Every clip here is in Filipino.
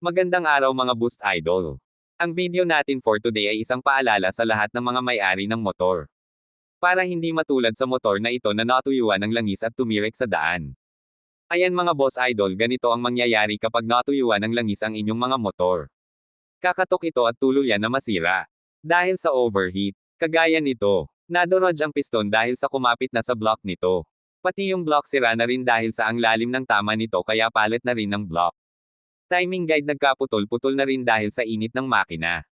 Magandang araw mga Boost Idol. Ang video natin for today ay isang paalala sa lahat ng mga may-ari ng motor. Para hindi matulad sa motor na ito na natuyuan ng langis at tumirik sa daan. Ayan mga Boss Idol, ganito ang mangyayari kapag natuyuan ng langis ang inyong mga motor. Kakatok ito at tuluyan na masira. Dahil sa overheat, kagaya nito, nadurog ang piston dahil sa kumapit na sa block nito. Pati yung block sira na rin dahil sa ang lalim ng tama nito kaya palit na rin ng block. Timing guide nagkaputol-putol na rin dahil sa init ng makina.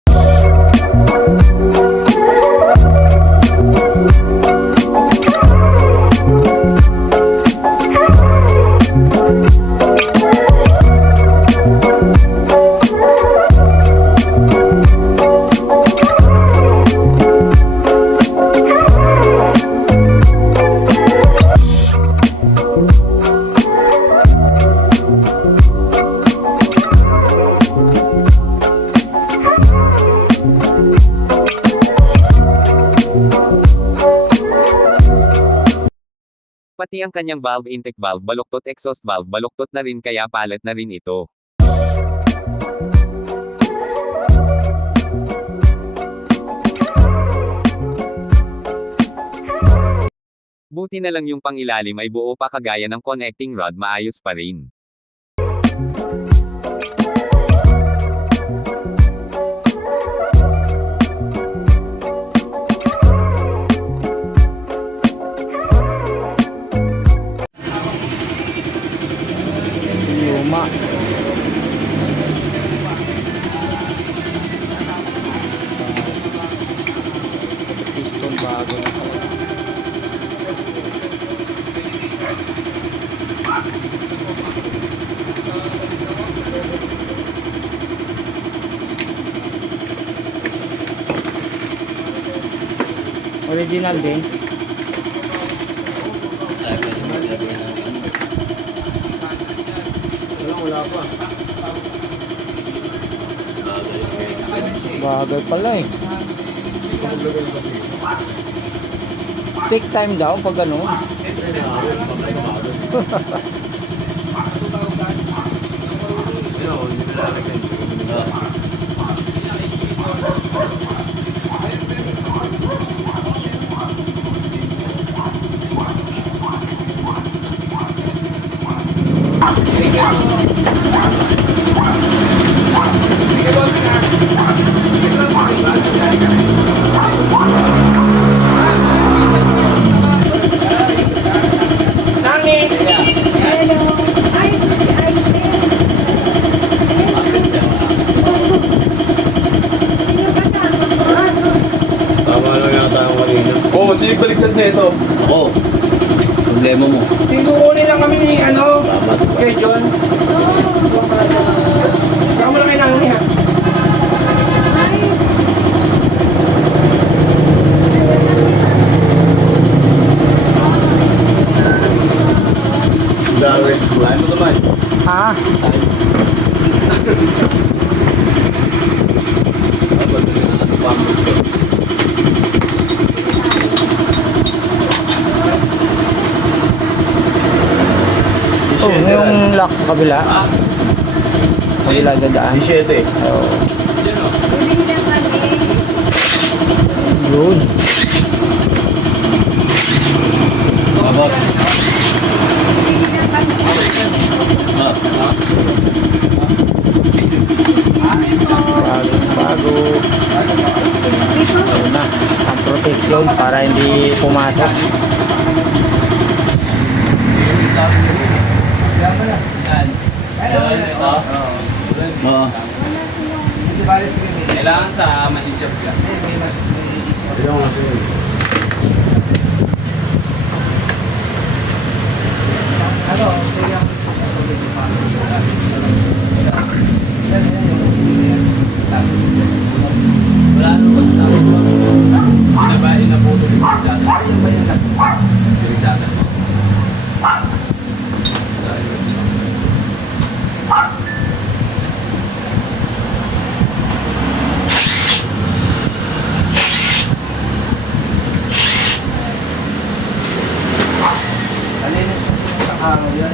Pati ang kanyang valve intake valve baluktot exhaust valve baluktot na rin kaya palit na rin ito. Buti na lang yung pangilalim ay buo pa kagaya ng connecting rod maayos pa rin. Piston bago na to. Original din. Wala pa. Bagay pala eh. Take time daw pag ano. Oo, sige baliktad na ito. Oo. Problema mo. Tinuunin lang kami ni kay John. Kaya mo lang kailangan niya. Dami. Wala mo naman. Ha? Oh, yung lock sa kabila. Kabila na daan. 17. Oo. Yun. Abot. Bago. Ayun na. Ang protection para hindi pumasok. Oo. Kailangan sa machine shop ka. Wala naman sa akin. Binabahin na po ito. Pinagsasan mo. Alinis mo sa araw yan.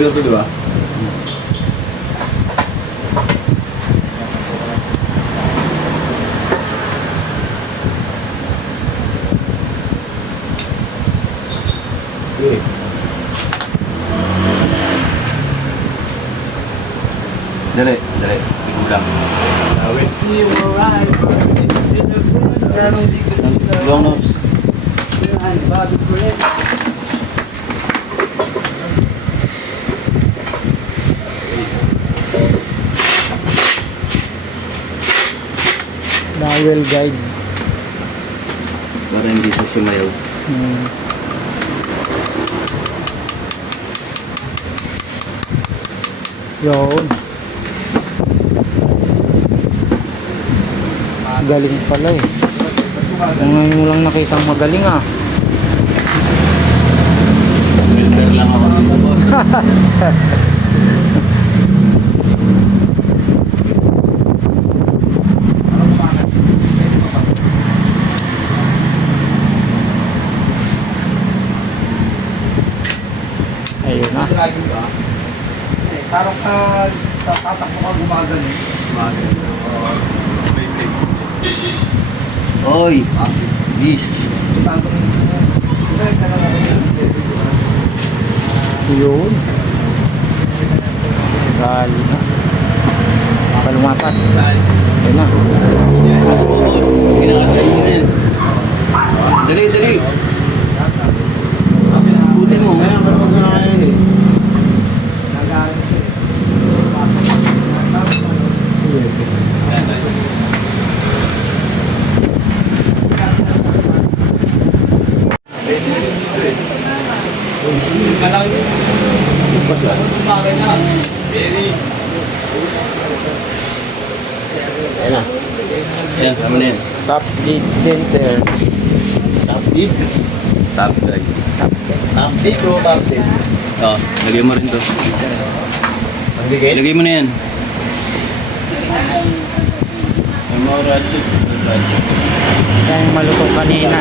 Oil na to, di ba? Okay. Dali. Ikulang. Awit. Longos. Dowel guide. Para hindi siya sumayaw. Hmm. Yun. Galing pala eh. Kung ngayon mo lang nakita ang magaling ah. Welder lang ako dito, boss. Ayun na. Parang tatakbo ka gumagan eh. Oy! Yes! Yun. Galing na. Makalumapat. Ayun na. Mas po, boss. Pinakasal mo din. Dali! Butin mo. Ngayon, pero wag na ngayon eh. Ayun na. Yan, tama na yan. Top gate center. Top deep. Top deep. Top deep o top deep? Oo, lagay mo rin to. Lagay mo na yan. Ang mga ratchet. Kaya yung malutong kanina.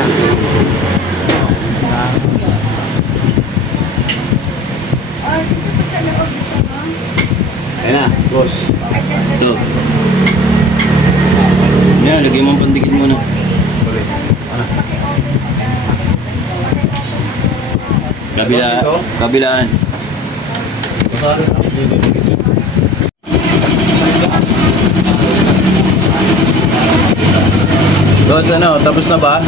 Ayan na, boss. Ito. Yan, lagay mo ang pandikit muna. Kabilaan. Boss, ano, tapos na ba?